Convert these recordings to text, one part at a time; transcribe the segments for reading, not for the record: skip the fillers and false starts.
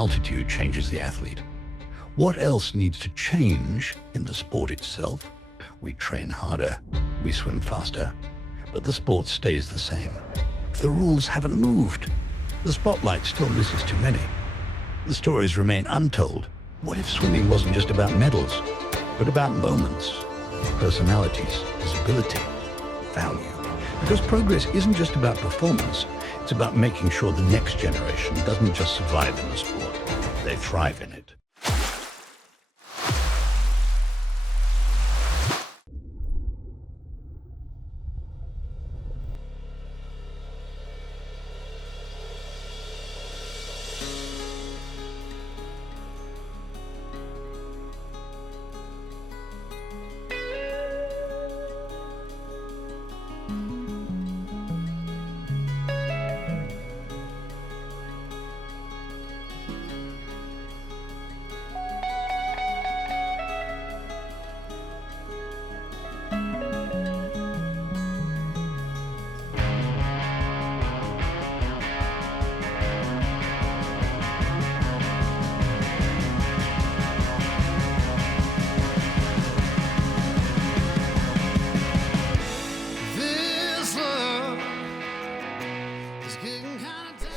altitude changes the athlete. What else needs to change in the sport itself? We train harder, we swim faster, but the sport stays the same. The rules haven't moved. The spotlight still misses too many. The stories remain untold. What if swimming wasn't just about medals, but about moments, personalities, visibility, value? Because progress isn't just about performance, it's about making sure the next generation doesn't just survive in the sport, they thrive in it.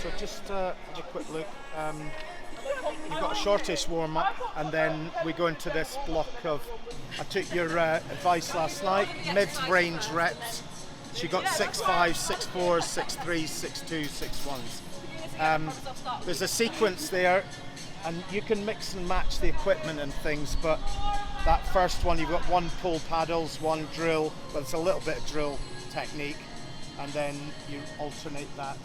So just have a quick look. You've got a shortish warm-up, and then we go into this block of, I took your advice last night, mid-range reps. So you got 6.5, 6.4, 6.3, 6.2, 6.1s. There's a sequence there, and you can mix and match the equipment and things, but that first one, you've got one pull paddles, one drill, but it's a little bit of drill technique, and then you alternate that.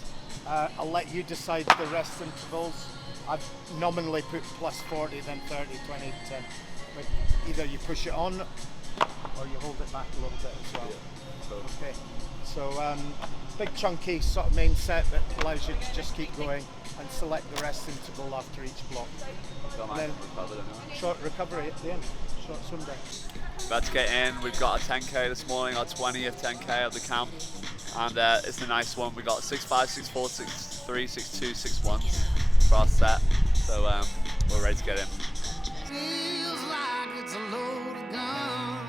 I'll let you decide the rest intervals. I've nominally put plus 40, then 30, 20, 10. But either you push it on or you hold it back a little bit as well. Yeah. Okay. So big chunky sort of main set that allows you to just keep going and select the rest interval after each block. And then short recovery at the end, short swim break. About to get in. We've got a 10k this morning, our 20th 10k of the camp, and it's a nice one. We got 6.5, 6.4, 6.3, 6.2, 6.1s for our set, so we're ready to get in. Feels like it's a loaded gun.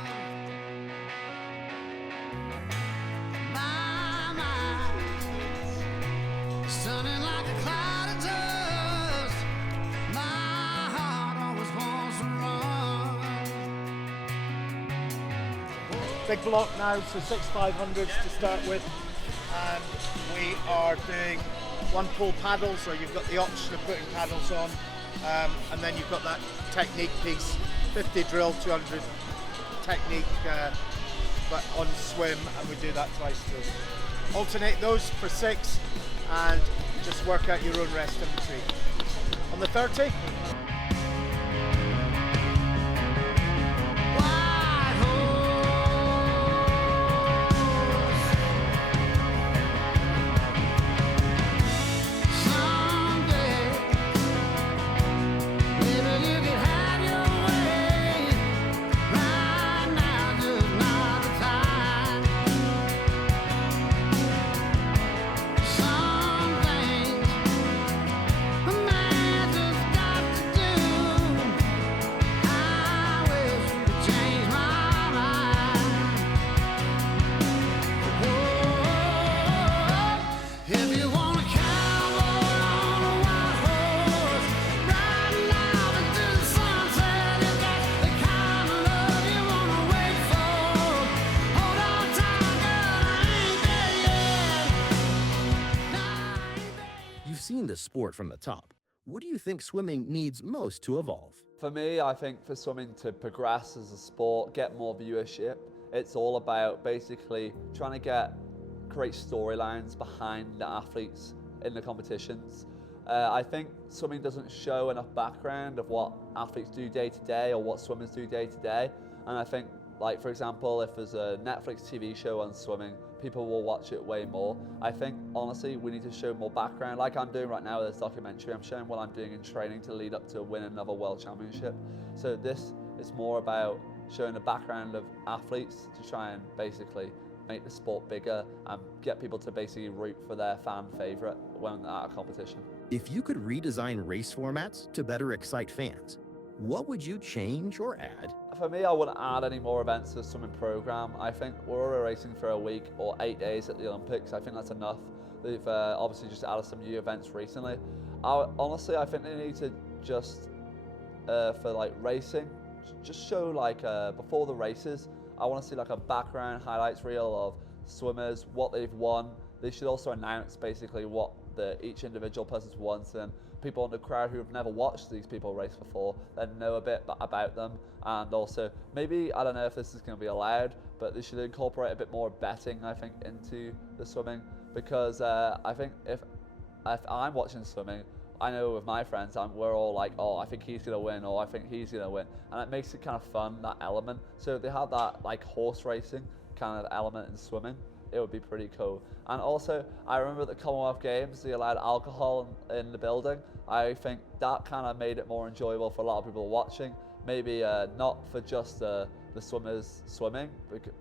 My mind stunning like a cloud of dust. My heart always wants to run. Big block now, so 6.500s to start with, and we are doing one pull paddle, so you've got the option of putting paddles on, and then you've got that technique piece, 50 drill, 200 technique, but on swim, and we do that twice too. Alternate those for 6, and just work out your own rest in between. On the 30. Seen the sport from the top. What do you think swimming needs most to evolve? For me, I think for swimming to progress as a sport, get more viewership, it's all about basically trying to create storylines behind the athletes in the competitions. I think swimming doesn't show enough background of what athletes do day to day or what swimmers do day to day. And I think, like for example, if there's a Netflix TV show on swimming, people will watch it way more. I think, honestly, we need to show more background. Like I'm doing right now with this documentary, I'm showing what I'm doing in training to lead up to win another world championship. So this is more about showing the background of athletes to try and basically make the sport bigger and get people to basically root for their fan favorite when at a competition. If you could redesign race formats to better excite fans, what would you change or add? For me, I wouldn't add any more events to the swimming program. I think we're already racing for a week or 8 days at the Olympics. I think that's enough. They've obviously just added some new events recently. Honestly, I think they need to just, for like racing, just show like before the races, I want to see like a background highlights reel of swimmers, what they've won. They should also announce basically what each individual person's won, so then people in the crowd who have never watched these people race before then know a bit about them. And also maybe, I don't know if this is going to be allowed, but they should incorporate a bit more betting, I think, into the swimming, because I think if I'm watching swimming, I know with my friends, we're all like, oh, I think he's going to win, or I think he's going to win. And it makes it kind of fun, that element. So if they have that like horse racing kind of element in swimming, it would be pretty cool. And also, I remember at the Commonwealth Games, they allowed alcohol in the building. I think that kind of made it more enjoyable for a lot of people watching. Maybe not for just the swimmers swimming,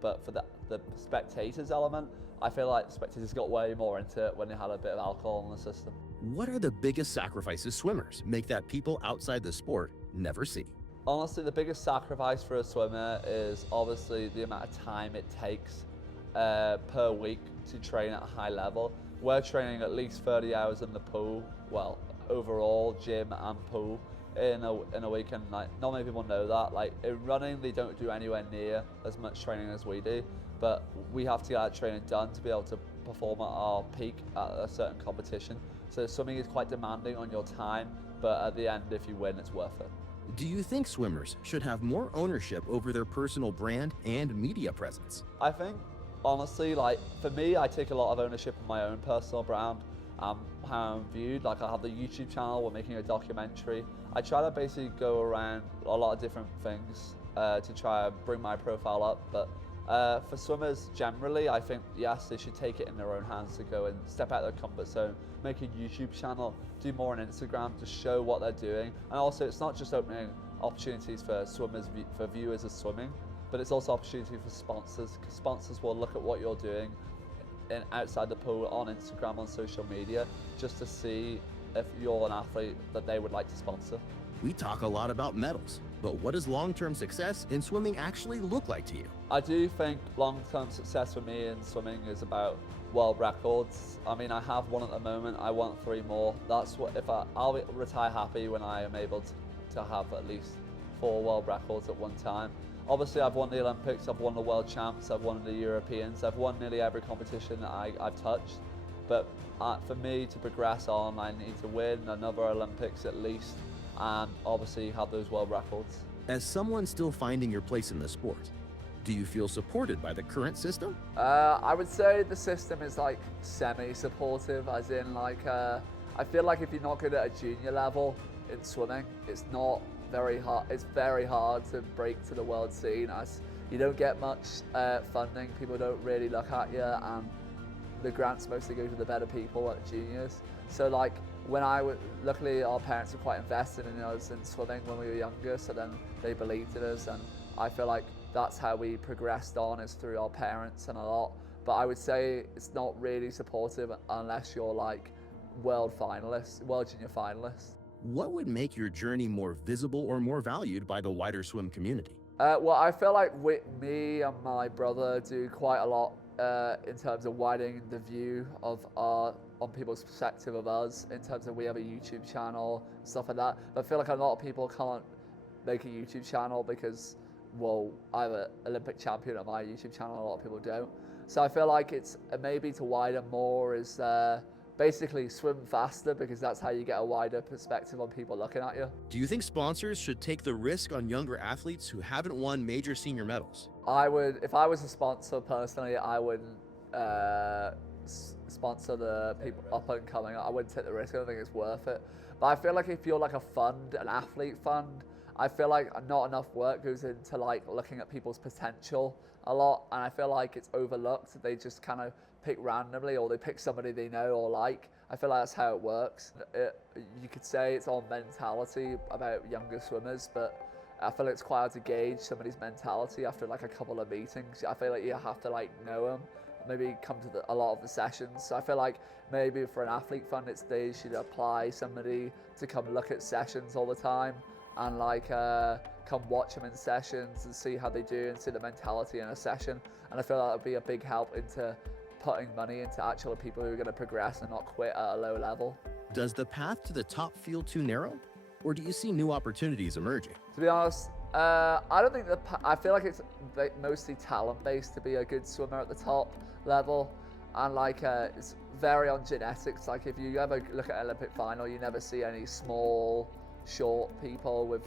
but for the spectators element. I feel like the spectators got way more into it when they had a bit of alcohol in the system. What are the biggest sacrifices swimmers make that people outside the sport never see? Honestly, the biggest sacrifice for a swimmer is obviously the amount of time it takes per week to train at a high level. We're training at least 30 hours in the pool, well, overall gym and pool in a week, and like not many people know that. Like in running, they don't do anywhere near as much training as we do, but we have to get that training done to be able to perform at our peak at a certain competition. So swimming is quite demanding on your time, but at the end, if you win, it's worth it. Do you think swimmers should have more ownership over their personal brand and media presence? I think, honestly, like for me, I take a lot of ownership of my own personal brand, how I'm viewed. Like I have the YouTube channel, we're making a documentary. I try to basically go around a lot of different things to try and bring my profile up. But for swimmers generally, I think, yes, they should take it in their own hands to go and step out of their comfort zone, make a YouTube channel, do more on Instagram to show what they're doing. And also, it's not just opening opportunities for swimmers, for viewers of swimming, but it's also opportunity for sponsors, because sponsors will look at what you're doing outside the pool, on Instagram, on social media, just to see if you're an athlete that they would like to sponsor. We talk a lot about medals, but what does long-term success in swimming actually look like to you? I do think long-term success for me in swimming is about world records. I mean, I have one at the moment. I want 3 more. That's what, I'll retire happy when I am able to have at least 4 world records at one time. Obviously, I've won the Olympics, I've won the World Champs, I've won the Europeans, I've won nearly every competition that I've touched. But for me to progress on, I need to win another Olympics at least, and obviously have those world records. As someone still finding your place in the sport, do you feel supported by the current system? I would say the system is like semi-supportive, as in like, I feel like if you're not good at a junior level in swimming, it's not very hard. It's very hard to break to the world scene, as you don't get much funding. People don't really look at you, and the grants mostly go to the better people at juniors. So like when luckily our parents were quite invested in us in swimming when we were younger, so then they believed in us, and I feel like that's how we progressed on, is through our parents and a lot. But I would say it's not really supportive unless you're like world junior finalist. What would make your journey more visible or more valued by the wider swim community? Well, I feel like me and my brother do quite a lot in terms of widening the view of on people's perspective of us, in terms of we have a YouTube channel, stuff like that. But I feel like a lot of people can't make a YouTube channel because, well, I'm an Olympic champion on my YouTube channel, a lot of people don't. So I feel like it's maybe to widen more is basically swim faster, because that's how you get a wider perspective on people looking at you. Do you think sponsors should take the risk on younger athletes who haven't won major senior medals? I would, if I was a sponsor personally, I wouldn't sponsor the people up and coming. I wouldn't take the risk. I don't think it's worth it. But I feel like if you're like a fund, an athlete fund, I feel like not enough work goes into like looking at people's potential a lot, and I feel like it's overlooked. They just kind of pick randomly, or they pick somebody they know or like. I feel like that's how it works. You could say it's all mentality about younger swimmers, but I feel like it's quite hard to gauge somebody's mentality after like a couple of meetings. I feel like you have to like know them maybe come to a lot of the sessions. So I feel like maybe for an athlete fund, they should apply somebody to come look at sessions all the time and like come watch them in sessions and see how they do and see the mentality in a session. And I feel like that would be a big help into putting money into actual people who are going to progress and not quit at a low level. Does the path to the top feel too narrow? Or do you see new opportunities emerging? To be honest, I don't think I feel like it's mostly talent-based to be a good swimmer at the top level, and like it's very on genetics. Like if you ever look at Olympic final, you never see any small, short people with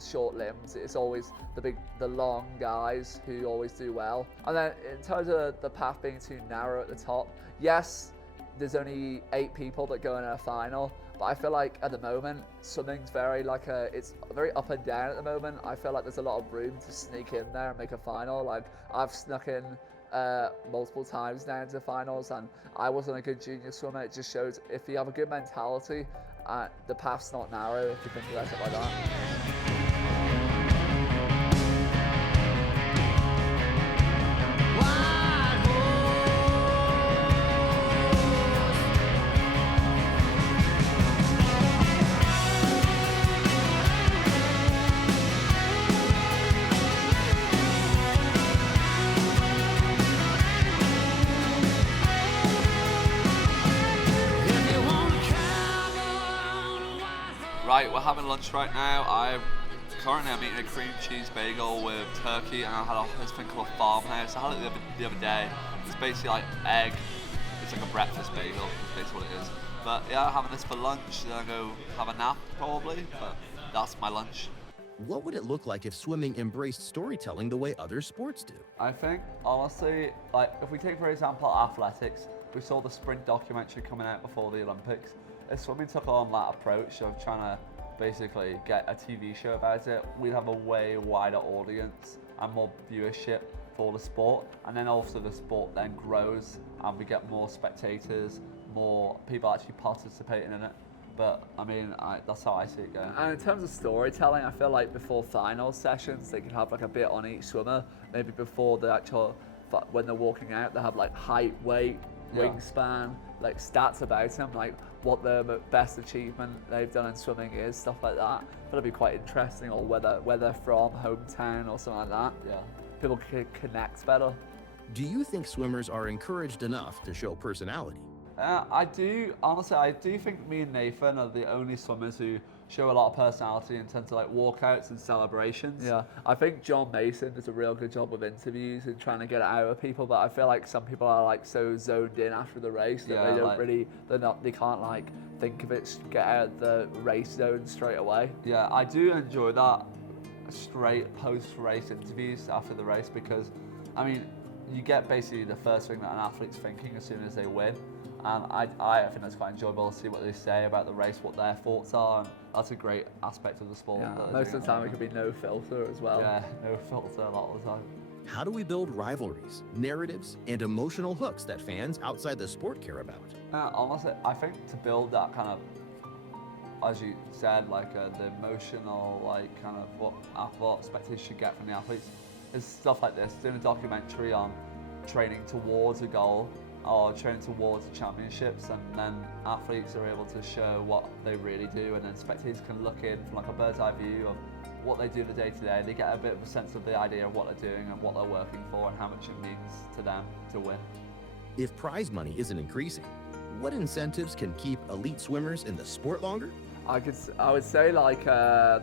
short limbs. It's always the long guys who always do well. And then in terms of the path being too narrow at the top, yes, there's only 8 people that go in a final. But I feel like at the moment, swimming's it's very up and down at the moment. I feel like there's a lot of room to sneak in there and make a final. Like I've snuck in multiple times now into finals, and I wasn't a good junior swimmer. It just shows if you have a good mentality, the path's not narrow if you think about it like that. Right, we're having lunch right now. I'm eating a cream cheese bagel with turkey, and I had this thing called a farmhouse. I had it the other day. It's basically like egg. It's like a breakfast bagel. That's basically what it is. But yeah, having this for lunch. Then I go have a nap probably. But that's my lunch. What would it look like if swimming embraced storytelling the way other sports do? I think honestly, like if we take for example athletics, we saw the sprint documentary coming out before the Olympics. If swimming took on that approach of trying to basically get a TV show about it, we'd have a way wider audience and more viewership for the sport. And then also the sport then grows and we get more spectators, more people actually participating in it. But I mean, that's how I see it going. And in terms of storytelling, I feel like before final sessions, they could have like a bit on each swimmer. Maybe before the actual, when they're walking out, they have like height, weight, wingspan, like stats about them, like what their best achievement they've done in swimming is, stuff like that. That'll be quite interesting, or where they're from, hometown or something like that. Yeah, people can connect better. Do you think swimmers are encouraged enough to show personality? I do think me and Nathan are the only swimmers who show a lot of personality in terms of like walkouts and celebrations. Yeah, I think John Mason does a real good job with interviews and trying to get it out of people, but I feel like some people are like so zoned in after the race that they can't like think of it, get out of the race zone straight away. Yeah, I do enjoy that straight post-race interviews after the race, because I mean, you get basically the first thing that an athlete's thinking as soon as they win. And I think that's quite enjoyable to see what they say about the race, what their thoughts are, and that's a great aspect of the sport. Yeah, most of the time it could be no filter as well. Yeah, no filter a lot of the time. How do we build rivalries, narratives, and emotional hooks that fans outside the sport care about? Honestly, I think to build that kind of, as you said, like the emotional, like kind of what spectators should get from the athletes, is stuff like this, doing a documentary on training towards a goal, or training towards the championships, and then athletes are able to show what they really do, and then spectators can look in from like a bird's eye view of what they do the day to day. They get a bit of a sense of the idea of what they're doing and what they're working for and how much it means to them to win. If prize money isn't increasing, what incentives can keep elite swimmers in the sport longer? I would say like I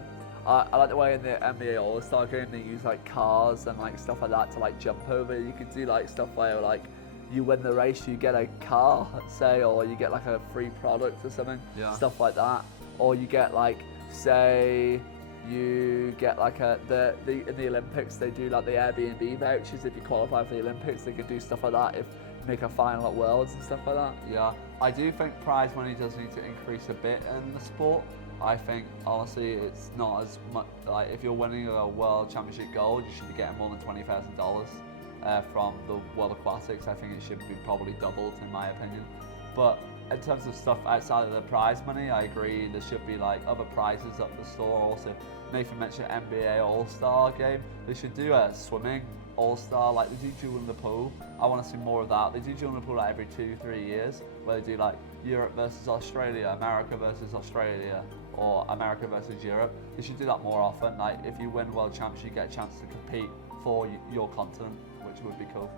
like the way in the NBA All-Star game they use like cars and like stuff like that to like jump over. You could do like stuff where like you win the race, you get a car, say, or you get like a free product or something, stuff like that. Or you get like, say, you get like in the Olympics they do like the Airbnb vouchers. If you qualify for the Olympics, they can do stuff like that. If you make a final at Worlds and stuff like that. Yeah, I do think prize money does need to increase a bit in the sport. I think honestly it's not as much, like if you're winning a World Championship gold, you should be getting more than $20,000. From the World Aquatics. I think it should be probably doubled in my opinion. But in terms of stuff outside of the prize money, I agree there should be like other prizes up the store. Also, Nathan mentioned NBA All-Star game. They should do a swimming All-Star like they do dual in the pool. I want to see more of that. They do dual in the pool like every 2-3 years, where they do like Europe versus Australia, America versus Australia, or America versus Europe. They should do that more often. Like if you win World Champs, you get a chance to compete for your continent, which would be cool.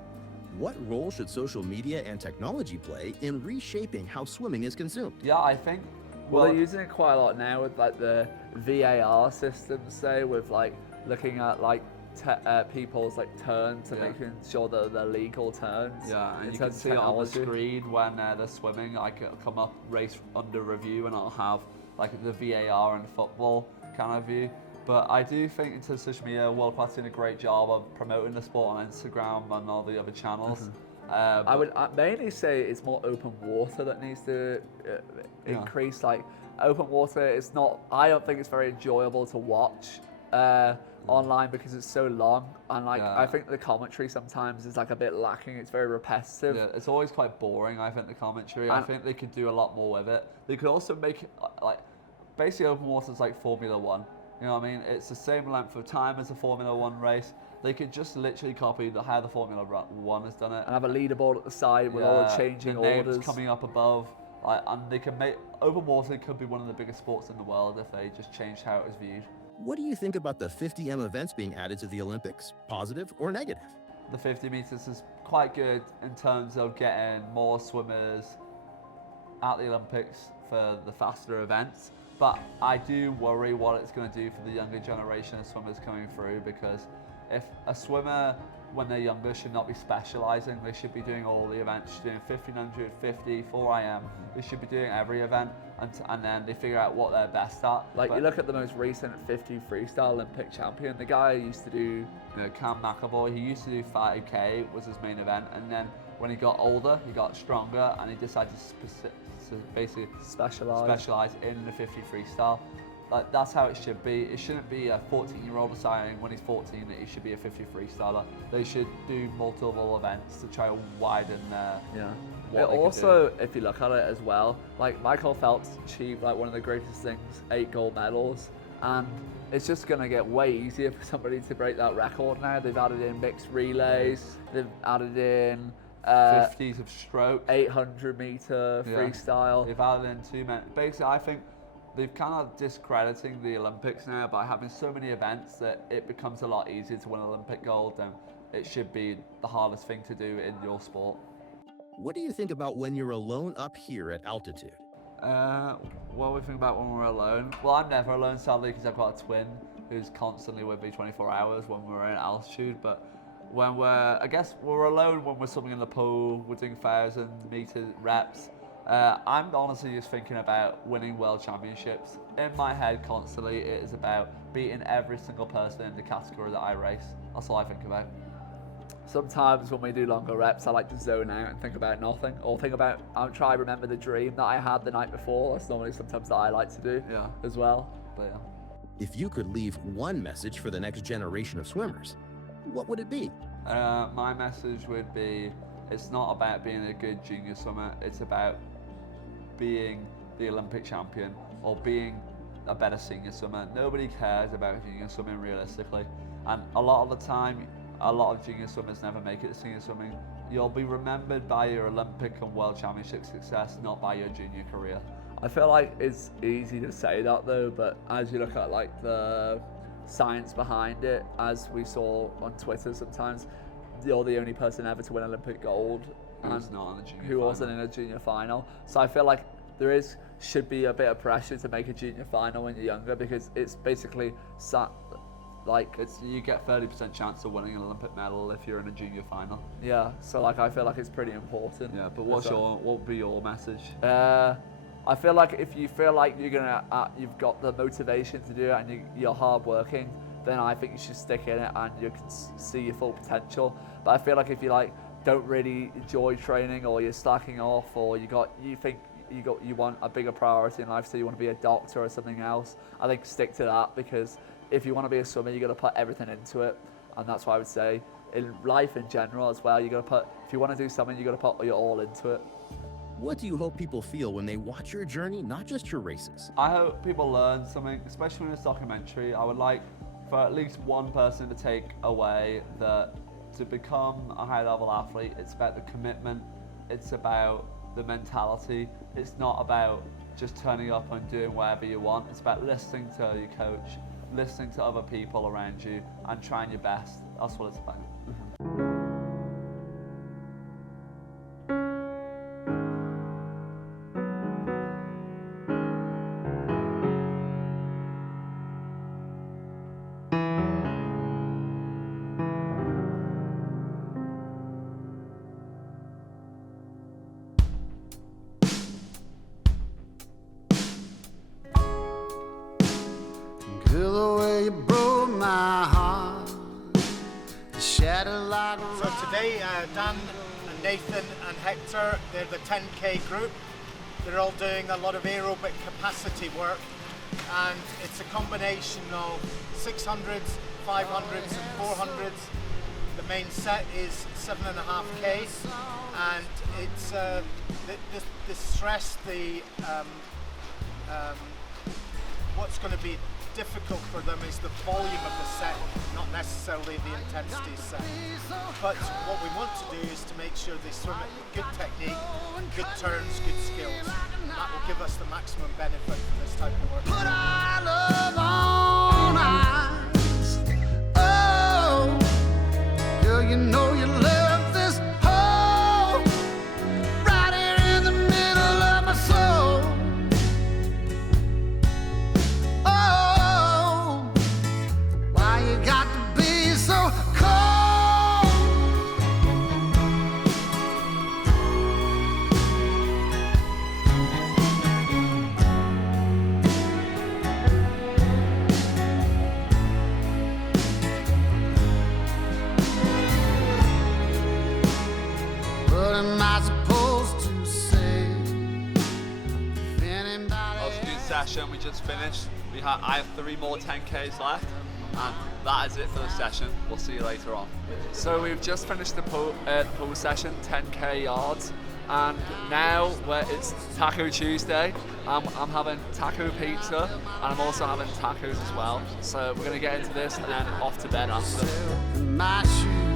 What role should social media and technology play in reshaping how swimming is consumed? Yeah, I think. Well, they're using it quite a lot now with like the VAR systems, say, with like looking at like people's like turns and making sure that they're legal turns. Yeah, and you can see it on the screen when they're swimming, like it'll come up race under review, and it'll have like the VAR and football kind of view. But I do think in terms of social media, World Class doing a great job of promoting the sport on Instagram and all the other channels. I would mainly say it's more open water that needs to increase. Like open water, it's not. I don't think it's very enjoyable to watch online because it's so long, and like I think the commentary sometimes is like a bit lacking. It's very repetitive. Yeah, it's always quite boring. I think the commentary. I think they could do a lot more with it. They could also make it like basically open water is like Formula One. You know what I mean? It's the same length of time as a Formula One race. They could just literally copy how the Formula One has done it. And have a leaderboard at the side with all the changing orders. Names coming up above. And they can make open water could be one of the biggest sports in the world if they just changed how it was viewed. What do you think about the 50M events being added to the Olympics? Positive or negative? The 50 meters is quite good in terms of getting more swimmers at the Olympics for the faster events. But I do worry what it's going to do for the younger generation of swimmers coming through, because if a swimmer, when they're younger, should not be specialising. They should be doing all the events, doing 1500, 50, 4IM. They should be doing every event, and then they figure out what they're best at. Like you look at the most recent 50 freestyle Olympic champion, the guy who used to do, Cam McAvoy, he used to do 5K was his main event, and then when he got older, he got stronger, and he decided to basically specialise in the 50 freestyle. Like, that's how it should be. It shouldn't be a 14-year-old deciding when he's 14 that he should be a 50 freestyler. They should do multiple events to try to widen their It also, if you look at it as well, like Michael Phelps achieved like one of the greatest things, 8 gold medals, and it's just going to get way easier for somebody to break that record now. They've added in mixed relays, they've added in 50s of stroke, 800 meter freestyle. They've added in 2 men. Basically, I think they've kind of discrediting the Olympics now by having so many events that it becomes a lot easier to win Olympic gold, and it should be the hardest thing to do in your sport. What do you think about when you're alone up here at altitude? What do we think about when we're alone? Well, I'm never alone, sadly, because I've got a twin who's constantly with me 24 hours when we're in altitude. But when I guess we're alone when we're swimming in the pool, we're doing 1,000 meter reps. I'm honestly just thinking about winning world championships. In my head constantly, it is about beating every single person in the category that I race. That's all I think about. Sometimes when we do longer reps, I like to zone out and think about nothing, or I'll try to remember the dream that I had the night before. That's normally sometimes that I like to do as well. But If you could leave one message for the next generation of swimmers, what would it be? My message would be, it's not about being a good junior swimmer, it's about being the Olympic champion or being a better senior swimmer. Nobody cares about junior swimming realistically, and a lot of the time, a lot of junior swimmers never make it to senior swimming. You'll be remembered by your Olympic and World Championship success, not by your junior career. I feel like it's easy to say that though, but as you look at like the science behind it, as we saw on Twitter sometimes, you're the only person ever to win Olympic gold who wasn't in a junior final. So I feel like there should be a bit of pressure to make a junior final when you're younger, because it's basically you get 30% chance of winning an Olympic medal if you're in a junior final. Yeah, so like I feel like it's pretty important. Yeah, but what would be your message? I feel like if you feel like you've got the motivation to do it and you're hard working, then I think you should stick in it and you can see your full potential. But I feel like if you don't really enjoy training, or you're slacking off, or you want a bigger priority in life, so you want to be a doctor or something else, I think stick to that, because if you want to be a swimmer, you got to put everything into it. And that's what I would say in life in general as well. If you want to do something, you got to put your all into it. What do you hope people feel when they watch your journey, not just your races? I hope people learn something, especially in this documentary. I would like for at least one person to take away that to become a high-level athlete, it's about the commitment, it's about the mentality. It's not about just turning up and doing whatever you want. It's about listening to your coach, listening to other people around you, and trying your best. That's what it's about. Girl, the way you broke my heart, shattered like a So today, Dan and Nathan and Hector, they're the 10K group. They're all doing a lot of aerobic capacity work, and it's a combination of 600s, 500s and 400s. The main set is 7.5K, and it's the stress, what's going to be difficult for them is the volume of the set, not necessarily the intensity set. But what we want to do is to make sure they swim it with good technique, good turns, good skills. That will give us the maximum benefit from this type of work. put our love on ice. Oh, girl, you know you love this hole right here in the middle of my soul. Oh, why you got to be so cold? What am I supposed to say? If anybody That was a good session. We just finished. I have 3 more 10Ks left, and that is it for the session. We'll see you later on. So we've just finished the pool session, 10k yards, and now it's Taco Tuesday. I'm having taco pizza, and I'm also having tacos as well. So we're gonna get into this and then off to bed after. my shoes.